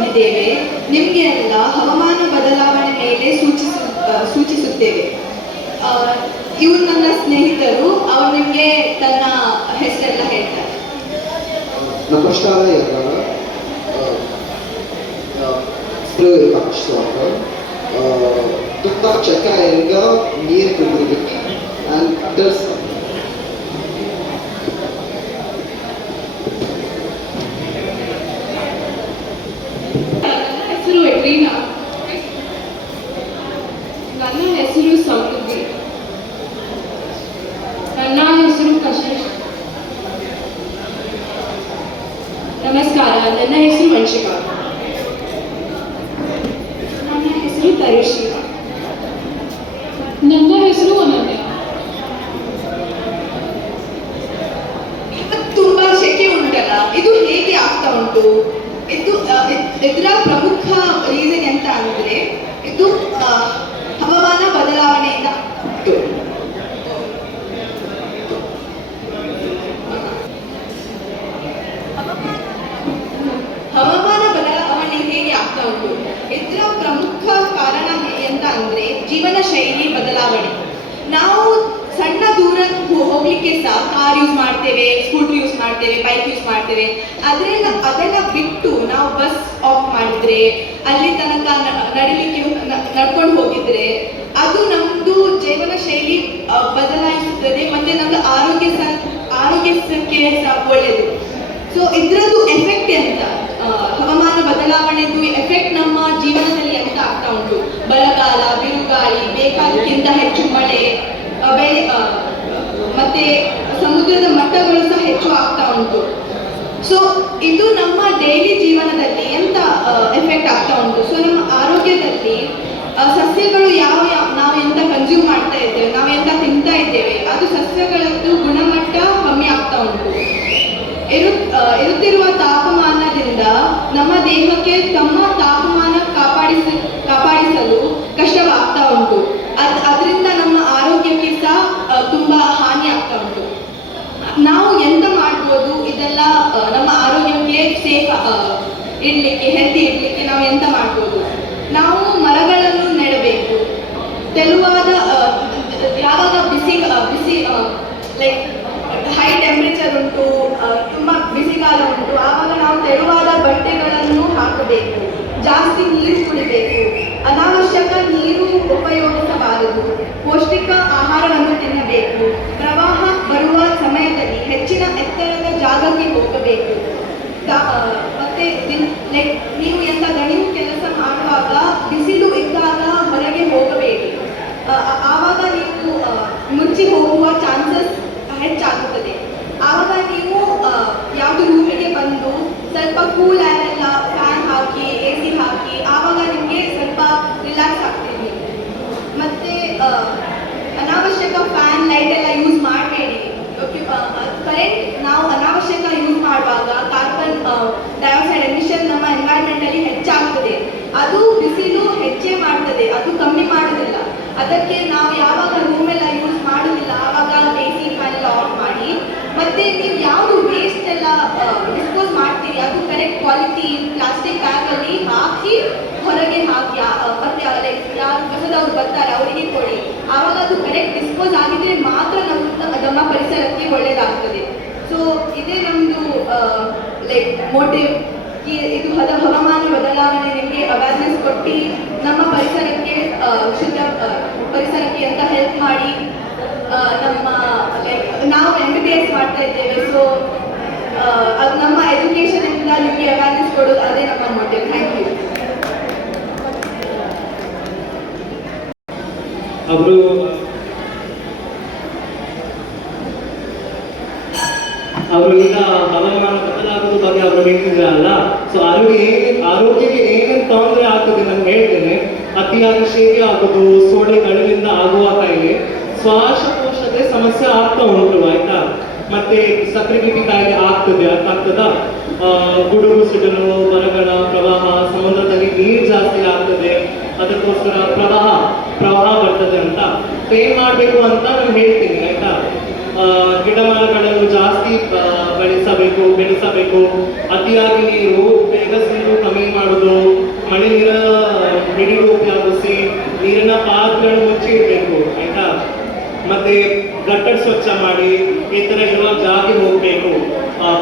ಬಂದಿದ್ದೇವೆ. ನಿಮಗೆ ಎಲ್ಲ ಹವಾಮಾನ ಬದಲಾವಣೆ ಮೇಲೆ ಸೂಚಿಸುತ್ತೇವೆ. ಇವರು ನನ್ನ ಸ್ನೇಹಿತರು, ಅವರು ನಿಮಗೆ ತನ್ನ ಹೆಸರೆಲ್ಲ ಹೇಳ್ತಾರೆ. ನಮಸ್ಕಾರ ಎಲ್ಲರ. ತುಂಬ ಚಕ್ಕೆಯಿಂದ ನೀರು ಕುಡಿದಿಕ್ಕೆ ಆ್ಯಂಡ್ ಅದರ್ಸ್. ಹೆಸರು ಎಡ್ರೀನಾ. ನನ್ನ ಹೆಸರು ಸಮೃದ್ಧಿ. ನನ್ನ ಹೆಸರು ಕಶಿಶ್. ನಮಸ್ಕಾರ, ನನ್ನ ಹೆಸರು ವಂಶಿಕಾ. ನನ್ನ ಹೆಸರು ತರುಷಿಕಾ. ನನ್ನ ಹೆಸರು ಅನನ್ಯ. ತುಂಬಾ ಶೆಕೆ ಉಂಟಲ್ಲ, ಇದು ಹೇಗೆ ಆಗ್ತಾ ಉಂಟು? ಇದರ ಪ್ರಮುಖ ರೀಸನ್ ಎಂತ ಅಂದ್ರೆ ಇದು ಹವಾಮಾನ ಬದಲಾವಣೆಯಿಂದ ಉಂಟು. ಹವಾಮಾನ ಬದಲಾವಣೆ ಹೇಗೆ ಆಗ್ತಾ ಉಂಟು? ಇದರ ಪ್ರಮುಖ ಕಾರಣ ಎಂತ ಅಂದ್ರೆ ಜೀವನ ಶೈಲಿ ಬದಲಾವಣೆ. ನಾವು ಸಣ್ಣ ದೂರ ಹೋಗ್ಲಿಕ್ಕೆ ಸಹ ಕಾರ್ ಯೂಸ್ ಮಾಡ್ತೇವೆ, ಸ್ಕೂಟರ್ ಯೂಸ್ ಮಾಡ್ತೇವೆ, ಬೈಕ್ ಯೂಸ್ ಮಾಡ್ತೇವೆ. ಅದೆಲ್ಲ ಬಿಟ್ಟು ನಾವು ಬಸ್ ಆಫ್ ಮಾಡಿದ್ರೆ, ಅಲ್ಲಿ ತನಕ ನಡಿಲಿಕ್ಕೆ ನಡ್ಕೊಂಡು ಹೋಗಿದ್ರೆ ಅದು ನಮ್ದು ಜೀವನ ಶೈಲಿ ಬದಲಾಯಿಸುತ್ತದೆ, ಮತ್ತೆ ನಮ್ದು ಆರೋಗ್ಯಕ್ಕೆ ಸಹ ಒಳ್ಳೆಯದು. ಸೊ ಇದ್ರದ್ದು ಎಫೆಕ್ಟ್ ಎಂತ, ಹವಾಮಾನ ಬದಲಾವಣೆದು ಎಫೆಕ್ಟ್ ನಮ್ಮ ಜೀವನದಲ್ಲಿ ಎಂತ ಆಗ್ತಾ ಉಂಟು? ಬರಗಾಲ, ಬಿರುಗಾಳಿ, ಬೇಕಾದಕ್ಕಿಂತ ಹೆಚ್ಚು ಮಳೆ, ಬೆಳೆ, ಮತ್ತೆ ಸಮುದ್ರದ ಮಟ್ಟಗಳು ಸಹ ಹೆಚ್ಚು ಆಗ್ತಾ ಉಂಟು. ಸೊ ಇದು ನಮ್ಮ ಡೈಲಿ ಜೀವನದಲ್ಲಿ ಎಂತ ಎಫೆಕ್ಟ್ ಆಗ್ತಾ ಉಂಟು? ಸೊ ನಮ್ಮ ಆರೋಗ್ಯದಲ್ಲಿ ಸಸ್ಯಗಳು ನಾವು ಎಂತ ಕನ್ಸ್ಯೂಮ್ ಮಾಡ್ತಾ ಇದ್ದೇವೆ, ನಾವು ಎಂತ ತಿಂತಾ ಇದ್ದೇವೆ, ಅದು ಸಸ್ಯಗಳದ್ದು ಗುಣಮಟ್ಟ ಕಮ್ಮಿ ಆಗ್ತಾ ಉಂಟು. ಇರುತ್ತಿರುವ ತಾಪಮಾನದಿಂದ ನಮ್ಮ ದೇಹಕ್ಕೆ ತಮ್ಮ ತಾಪಮಾನ ಕಾಪಾಡಿಸಲು ಕಷ್ಟವಾಗ್ತಾ ಉಂಟು. ಅದರಿಂದ ನಮ್ಮ ಆರೋಗ್ಯಕ್ಕೆ ಸಹ ತುಂಬಾ ಹಾನಿ ಆಗ್ತಾ ಉಂಟು. ನಾವು ಎಂತ ಮಾಡ್ಬೋದು ಇದೆಲ್ಲ ನಮ್ಮ ಆರೋಗ್ಯಕ್ಕೆ ಸೇಫ್ ಇಡ್ಲಿಕ್ಕೆ, ಹೆಲ್ತಿ ಇಡ್ಲಿಕ್ಕೆ ನಾವು ಎಂತ ಮಾಡ್ಬೋದು? ನಾವು ಮರಗಳನ್ನು ನೆಡಬೇಕು. ತೆಳುವಾದ ಯಾವಾಗ ಬಿಸಿ ಲೈಕ್ ಹೈ ಟೆಂಪರೇಚರ್ ಉಂಟು, ತುಂಬ ಬಿಸಿಗಾಲ ಉಂಟು, ಆವಾಗ ನಾವು ತೆಳುವಾದ ಬಟ್ಟೆಗಳನ್ನು ಹಾಕಬೇಕು. ಜಾಸ್ತಿ ನೀರು ಕುಡಿಬೇಕು. ಅನಾವಶ್ಯಕ ನೀರು ಉಪಯೋಗಿಸಬಾರದು. ಪೌಷ್ಟಿಕ ಆಹಾರವನ್ನು ತಿನ್ನಬೇಕು. ಪ್ರವಾಹ ಬರುವ ಸಮಯದಲ್ಲಿ ಹೆಚ್ಚಿನ ಎತ್ತರದ ಜಾಗಕ್ಕೆ ಹೋಗಬೇಕು. ಮತ್ತೆ ಲೈಕ್ ನೀವು ಎಂತ ಗಣಿವು ಕೆಲಸ ಮಾಡುವಾಗ ಬಿಸಿಲು ಇದ್ದಾಗ ಹೊರಗೆ ಹೋಗಬೇಡಿ. ಆವಾಗ ನೀವು ಮುಚ್ಚಿ ಹೋಗುವ ಚಾನ್ಸಸ್ ಹೆಚ್ಚಾಗುತ್ತದೆ. ಆವಾಗ ನೀವು ಯಾವುದು ರೂಮಿಗೆ ಬಂದು ಸ್ವಲ್ಪ ಕೂಲ್ ಏರ್ ಎಲ್ಲ ಫ್ಯಾನ್ ಹಾಕಿ, AC ಹಾಕಿ, ಆವಾಗ ನಿಮಗೆ ಸ್ವಲ್ಪ ರಿಲ್ಯಾಕ್ಸ್ ಆಗ್ತೀವಿ. ಮತ್ತೆ ಅನಾವಶ್ಯಕ ಫ್ಯಾನ್, ಲೈಟ್ ಎಲ್ಲ ಯೂಸ್ ಮಾಡಬೇಡಿ. ಕರೆಂಟ್ ನಾವು ಅನಾವಶ್ಯಕ ಯೂಸ್ ಮಾಡುವಾಗ ಕಾರ್ಬನ್ ಡೈಆಕ್ಸೈಡ್ ಎಮಿಷನ್ ನಮ್ಮ ಎನ್ವೈರನ್ಮೆಂಟ್ ಅಲ್ಲಿ ಹೆಚ್ಚಾಗ್ತದೆ. ಅದು ಬಿಸಿಲು ಹೆಚ್ಚೇ ಮಾಡ್ತದೆ, ಅದು ಕಮ್ಮಿ ಮಾಡೋದಿಲ್ಲ. ಅದಕ್ಕೆ ನಾವು ಯಾವಾಗ ರೂಮ್ ಎಲ್ಲ ಯೂಸ್ ಮಾಡೋದಿಲ್ಲ ಆವಾಗ AC ಫ್ಯಾನ್ ಎಲ್ಲ ಆಫ್ ಮಾಡಿ. ಮತ್ತೆ ನೀವು ಯಾವುದು ವೇಸ್ಟ್ ಎಲ್ಲ ಡಿಸ್ಪೋಸ್ ಮಾಡ್ತೀರಿ ಅದು ಕರೆಕ್ಟ್ ಕ್ವಾಲಿಟಿ ಪ್ಲಾಸ್ಟಿಕ್ ಬ್ಯಾಗಲ್ಲಿ ಹಾಕಿ ಹೊರಗೆ ಹಾಕಿ. ಮತ್ತೆ ಯಾರು ಹೊಸದವ್ರು ಬರ್ತಾರೆ ಅವರಿಗೆ ಕೊಡಿ. ಆವಾಗ ಅದು ಕರೆಕ್ಟ್ ಡಿಸ್ಪೋಸ್ ಆಗಿದ್ರೆ ಮಾತ್ರ ನಮ್ಮ ಪರಿಸರಕ್ಕೆ ಒಳ್ಳೆಯದಾಗ್ತದೆ. ಸೊ ಇದೇ ನಮ್ಮದು ಲೈಕ್ ಮೋಟಿವ್. ಇದು ಹವಾಮಾನ ಬದಲಾವಣೆ ನಿಮಗೆ ಅವೇರ್ನೆಸ್ ಕೊಟ್ಟು ನಮ್ಮ ಪರಿಸರಕ್ಕೆ ಶುದ್ಧ ಪರಿಸರಕ್ಕೆ ಅಂತ ಹೆಲ್ಪ್ ಮಾಡಿ. ನಮ್ಮ ಲೈಕ್ ನಾವು MBBS ಮಾಡ್ತಾ ಇದ್ದೇವೆ. ಸೊ ಅದು ನಮ್ಮ ಎಜುಕೇಷನ್ ಇಂದ ನಿಮಗೆ ಅವೇರ್ನೆಸ್ ಕೊಡೋದು, ಅದೇ ನಮ್ಮ ಮೋಟಿವ್. Thank you. ಅವರು ಈಗ ಹವಾಮಾನ ಬದಲಾಗೋದ್ರ ಬಗ್ಗೆ ಅವರು ಹೇಳ್ತಿದ್ರಲ್ಲ. ಸೊ ಆರೋಗ್ಯಕ್ಕೆ ಏನೇನು ತೊಂದರೆ ಆಗ್ತದೆ ನಾನು ಹೇಳ್ತೇನೆ. ಅತಿಯಾದ ಶೇಕೆ ಆಗೋದು, ಸೋಡೆ ಕಡಿಮೆಯಿಂದ ಆಗುವ ಕಾಯಿಲೆ, ಶ್ವಾಸಕೋಶದ ಸಮಸ್ಯೆ ಆಗ್ತಾ ಉಂಟು, ಆಯ್ತಾ. ಮತ್ತೆ ಸಕ್ಕರೆ BP ಕಾಯಿಲೆ ಆಗ್ತದ. ಗುಡುಗು ಸಿಡಲು, ಬರಗಾಲ, ಪ್ರವಾಹ, ಸಮುದ್ರದಲ್ಲಿ ನೀರು ಜಾಸ್ತಿ ಆಗ್ತದೆ, ಅದಕ್ಕೋಸ್ಕರ ಪ್ರವಾಹ ಬರ್ತದೆ ಅಂತ. ಏನ್ ಮಾಡ್ಬೇಕು ಅಂತ ನಾನು ಹೇಳ್ತೀನಿ, ಆಯ್ತಾ. ಗಿಡ ಮರಗಳನ್ನು ಜಾಸ್ತಿ ಬೆಳೆಸಬೇಕು. ಅತಿಯಾಗಿ ನೀರು ಕಮ್ಮಿ ಮಾಡುದು, ಮಳೆ ನೀರ ಹಿಡಿದು ಉಪಯೋಗಿಸಿ ನೀರಿನ ಪಾತ್ಗಳನ್ನು ಮುಚ್ಚಿ ಇಡಬೇಕು, ಆಯ್ತಾ. ಮತ್ತೆ ಗಟ್ಟರ್ ಸ್ವಚ್ಛ ಮಾಡಿ ಈ ತರ ಇರುವಾಗ ಜಾಗಿ ಹೋಗ್ಬೇಕು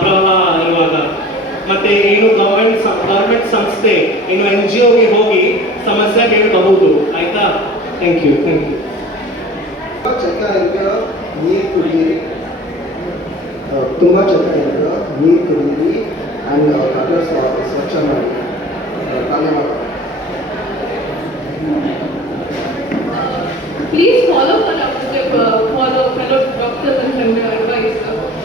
ಪ್ರವಾಹ ಇರುವಾಗ. ಮತ್ತೆ ಏನು ಗವರ್ಮೆಂಟ್ ಸಂಸ್ಥೆ ಏನು NGOಗೆ ಹೋಗಿ ಸಮಸ್ಯೆ ಕೇಳಬಹುದು, ಆಯ್ತಾ. Thank you. ಚೆಕ್ಕ ಇರುವಾಗ ನೀರು ಕುಡಿಯಿರಿ, ತುಂಬ ಚೆಕ್ಕ ಇರುವಾಗ ನೀರು ಕುಡಿಯಿರಿ ಆ್ಯಂಡ್ ಗಟರ್ ಸ್ವಚ್ಛ ಮಾಡಿ. ಧನ್ಯವಾದ. प्लीज फॉलो करा मुझे follow fellow doctors and advice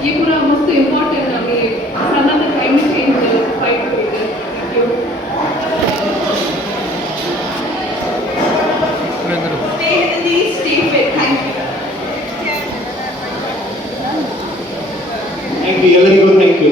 ये पूरा मस्त इम्पॉर्टेंट आम्ही साधारण क्लायमेट चेंज फाईट करूया. Thank you. Stay healthy, stay fit. Thank you. Thank you, ಎಲ್ಲರಿಗೂ ಥ್ಯಾಂಕ್ ಯು.